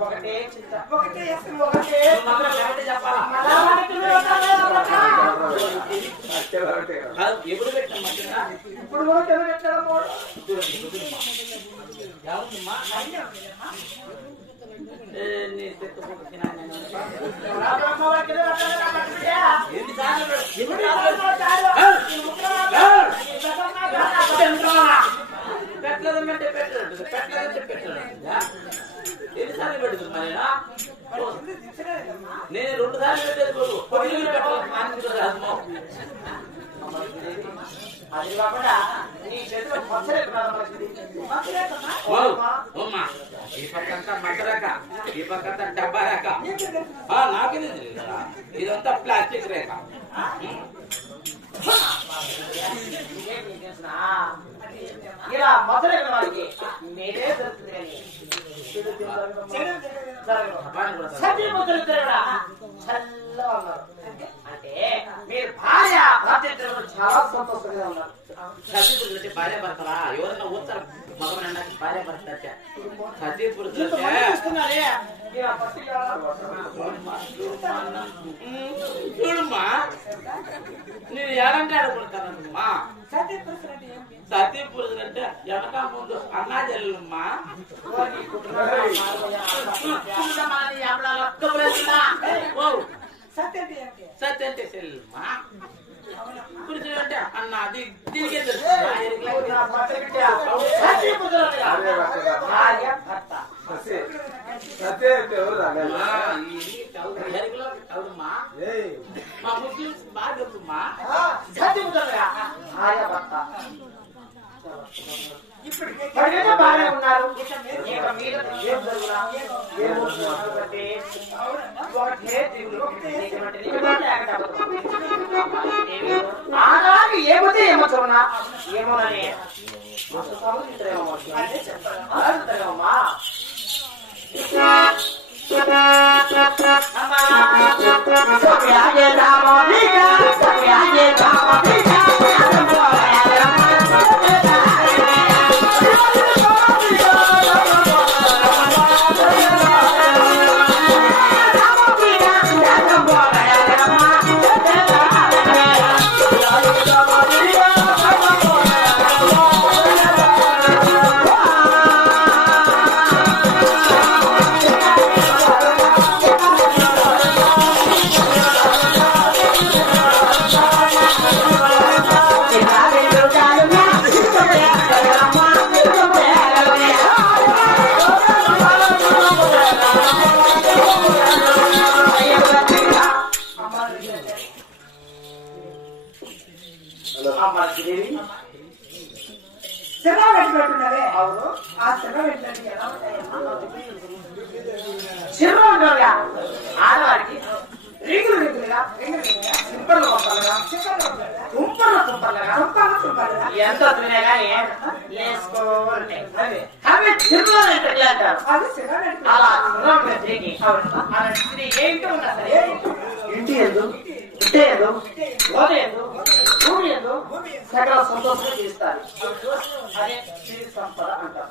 ఒకటే చింత ఒకటే ఒకటే ఎప్పుడు ఇప్పుడు కూడా పెట్టడం ఎవరమ్మా? ఏ, నీ తెట్టుకుంటూ తినాలి. ఎన్ని సార్లు పెడు- ఎన్ని సార్లు పెడు- ఏ! పెట్టలేదంటే పెట్టలేదు పెట్టలేదంటే పెట్టలేదు ఎన్నిసార్లు పెడుతుంది మరి నేను రెండు సార్లు పెట్టేది కొడుకు అది కాకుండా నీ చేతిలో ఈ పక్కంతా ఈ పక్కంతా డబ్బా నాకేది ఇదంతా ప్లాస్టిక్ రేఖ. ఇలా మొదలైన వారికి మీరే దొరుకుతుంది కానీ అంటే మీరు భార్య భర్తలు చాలా సంతోషంగా ఉన్నారు. సతీపురుషులు అంటే భార్య భర్తలా? ఎవరన్నా ఊతారు మగ నాకు భార్య భర్త అంటే? సతీపురుషులు ఇంతమంది అంటే చూస్తున్నారే ఇలా పత్రిక చూడమ్మా నేను ఎలాంటి ఆడుకుంటానమ్మా సతీ పురుషులు అంటే వెనక ముందు అన్నా చెల్లెమ్మా సత్య అంటే చెల్లెమ్మా పురుషులు అంటే అన్న అది దీనికే తెలుసు తౌడు, ఎరుకలోకి తౌడమ్మా. మా ముస్లిమ్స్ బాగా తెలుసుమ్మా సత్యపుత్రులుగా భార్య భర్త ఇప్పటికైతే బాగానే ఉన్నారు ఆనాడు ఏమితే ఏమో చూడనా ఏమోనని మస్తు సముద్రేమో అమ్మా సవ్యాజే రామోదిగా ఎంత వదిలినా కానీ వేసుకోవాలి అవి చిరులో అంటారు అది శివ పెట్టుకుంటున్నా. అలా చిరులో తిరిగి అలా తిరిగి ఏంటో ఉన్నా సరే. ఇంటి ఎందు ఇంటి ఎందు లోన ఎందు భూమి ఎందు సకల సంతోషంగా చేస్తారు అదే శ్రీ సంపద అంటారు.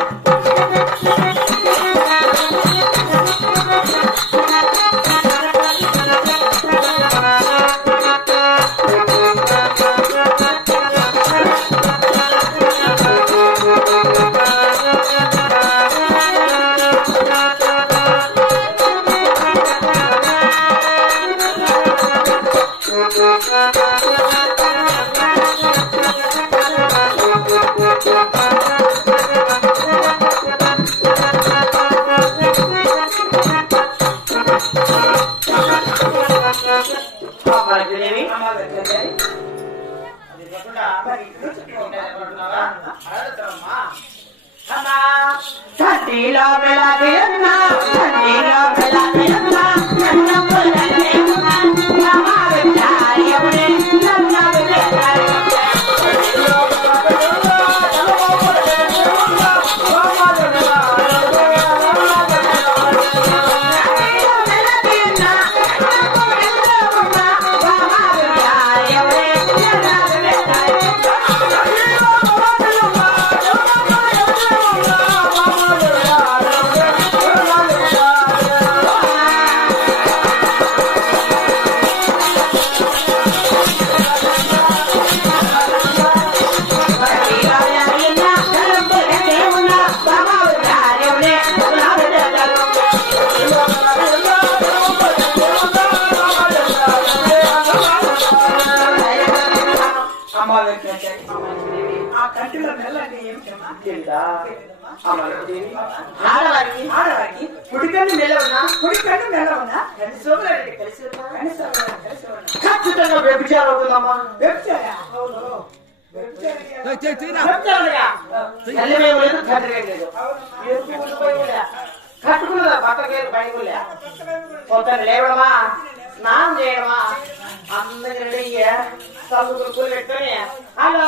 అమ్మ లక్ష్మీదేవి. ఆడవారికి. ఆడవారికి పుడికన్ను నెల ఉన్నా కుడి కన్ను మెల్ల ఉన్నా రెండు సోదరులు కలిసి ఉన్నా కనీసం కలిసి ఉన్నా ఖచ్చితంగా వ్యభిచారం అవుతుందమ్మా వ్యభిచారా? అవును? కట్టుకున్నదా? లేవడమా? స్నానం చేయడమా? అందరికి రెడీ అయ్యా. చదువుకుని పెట్టుకొని హలో?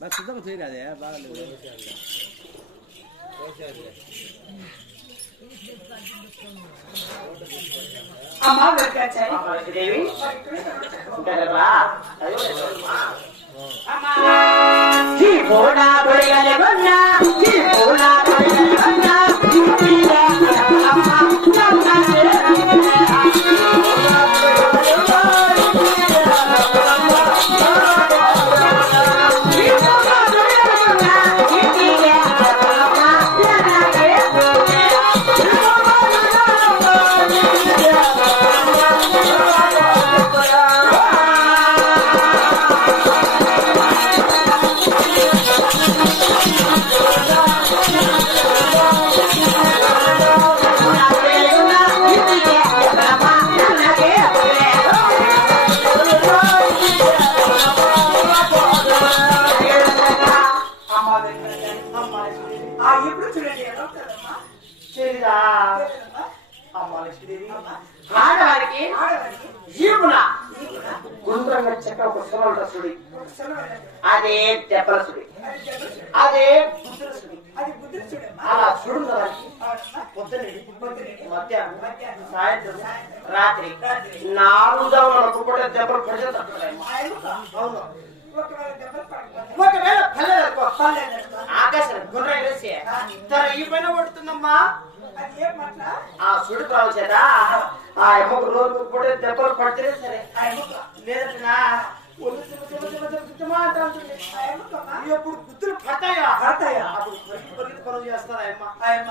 అలా స్త్రీలు వ్యభిచారే కదా. అవునమ్మా అమ్మ వ్యభిచారి. అక్కడ అక్కడ ఎక్కడ అదే దెబ్బల సుడి అది అలా మధ్యాహ్నం మధ్యాహ్నం, సాయంత్రం రాత్రి. నాలుగు జాముల ఒక్కొక్కటి దెబ్బలు పడితే అవును. ఒకవేళ పల్లెలకు. ఆకాశం గుండ్రం వేసి తన ఈ పైన పడుతుందమ్మా. ఆ సుడి ప్రావు చేత ఆ ఎమ్మకు రోజు కూడా దెబ్బలు పడితేనే సరే. లేదంటున్నా ఒళ్ళు తిమ్మ తిమ్మ తిమ్మ తిమ్మ తిమ్మ మాట అంటుంది ఆయమ్మకమ్మా ఎప్పుడు బుద్ధులు పడతాయా? పడతాయా? అప్పుడు పొరికి పొరికి పనులు చేస్తారా అమ్మ ఆయమ్మ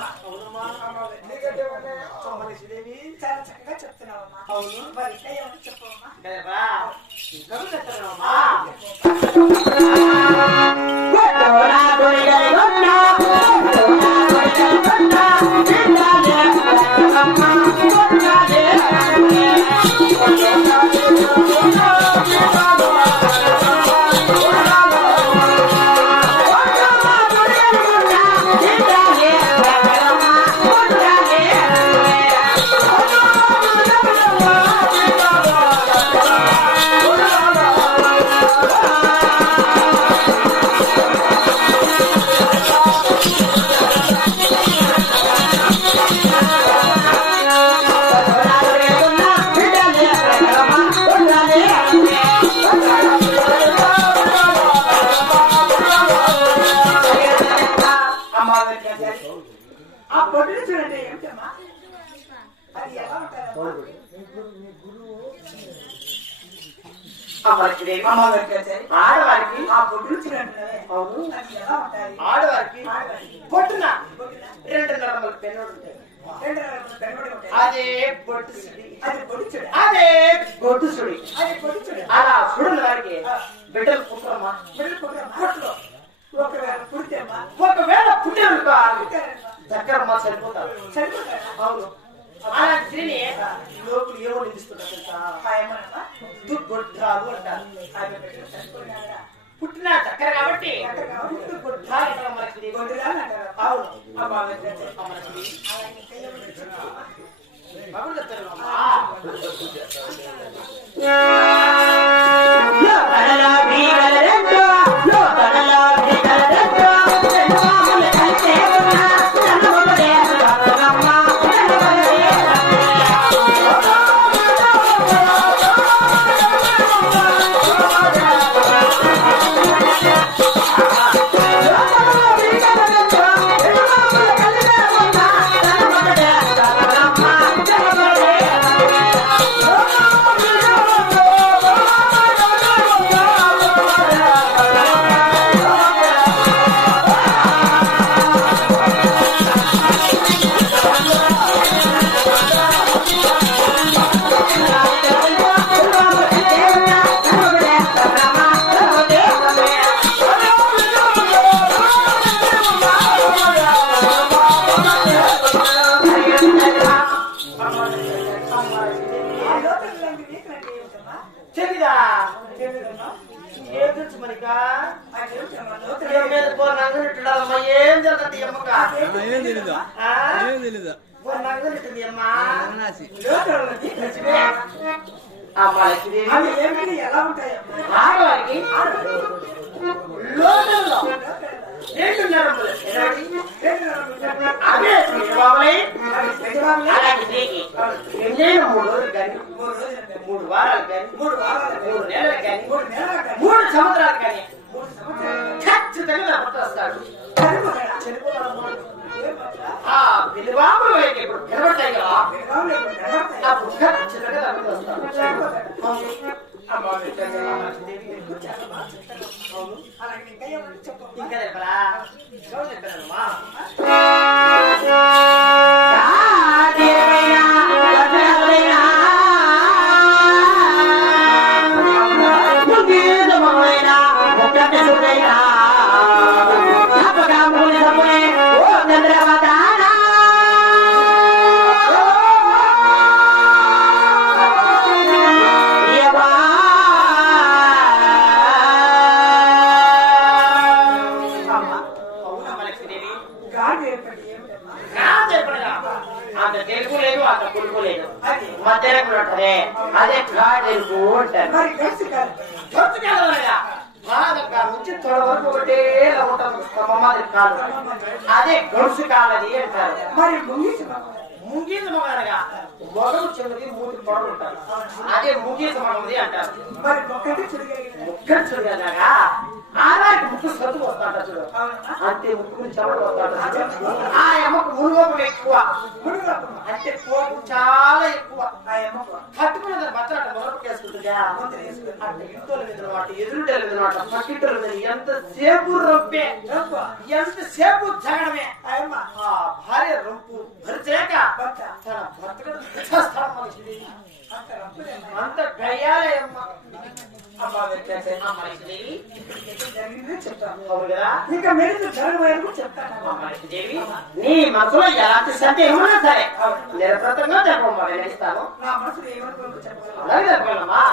ఆడవారికి ఆడవారికి? పొట్టున? రెండు నడమల పెన్నుడు ఉంటాయి. అదే బొట్టు అది బొట్టు సుడి. అలా చూడని వారికి బిడ్డలు పుట్టరమ్మా. బిడ్డలు పుట్టలో. ఒకవేళ పుడితేమ్మా ఒకవేళ పుట్టారు పుట్టారమ్మా. దగ్గరమ్మా సరిపోతారు సరిపోతారా అవును. అలా స్త్రీని లోపల ఏమో నిలుస్తున్నారు తెలుసా? దుర్గొడ్డాలు అంటారు. పుట్టిన చక్కర కాబట్టి మనకి. అవును. ఏం తెలుసు మరికా అది ఏమిటమ్మా ఏం మీద జరుగుతుంది అమ్మక? ఏం తెలీదు? ఏం తెలీదు? పో నంగనట్టుంది అమ్మా. అమ్మా ఎలా ఆడవారికి లోకంలో రెండు నరములు ఎలాంటి? రెండు నలుగురు అవే శ్రీబాబులై అవి పెద్దవాళ్ళే అలాగే స్త్రీకి ఎన్నైనా మూడు రోజులు కానీ మూడు రోజులు కానీ మూడు వారాలు కానీ మూడు వారాలు కానీ మూడు నెలలు కానీ మూడు నెలలు కానీ మూడు సంవత్సరాలు కానీ మూడు సంవత్సరాలు ఖచ్చితంగా నా పుట్ట వస్తాడు చనిపోతాడా చనిపోతాడమ్మా. ఏమట్లా ఆ పెళ్ళి బాబులు అయితే ఇప్పుడు నిలబడతాయి కదా పెద్దవాళ్ళు ఎప్పుడు నిలబడతాయి అప్పుడు ఖచ్చితంగా నా పుట్ట ఇంకా చెప్పమ్మా ఇంకా చెప్పరా వరకు ఉంటుంది కాదు. అదే గొలుసు కాలది అంటారు. మరి ముంగిసి ముంగీస మగనగా మొదలు చిన్నది మూతి పొడవు ఉంటారు అదే ముంగీస మగది అంటారు. మరి ఒకటి చుడిగలిగిన ముక్కలు చూడగా ఆరాకి ముక్కు సత్తు వస్తాంట చూడు అంతే ముక్కు చెమట వస్తాంట చూడు. ఆ అమ్మకు మునుగోపం ఎక్కువ మునుగోపమ్మ. అంటే కోపం చాలా ఎక్కువ ఆ అమ్మకు కట్టుకున్న బట్ట అట్ట మొదలుకేసుకుంటుందా ముందు వేసుకుని. అట్ట ఇంటోల మీద మాట ఎదురుటోల మీద మాట పక్కింటోల మీద ఎంత సేపు రొప్పే రొప్ప. ఎంత సేపు జగడమే ఆ భార్య రొంపు భరిచేక భర్త. తన చేస్తాడు మనిషిని అంత రప్పులేమ్మా. అంత గయ్యాలే అమ్మ వ్యత్యాసం. ఇంకా చెప్తాను? నీ మనసులో ఎలాంటి సందేహం ఉన్నా సరే. నిరసతంగా చెప్పమ్మా నేను ఇస్తాను. నా మనసులో చెప్పగలమ్మా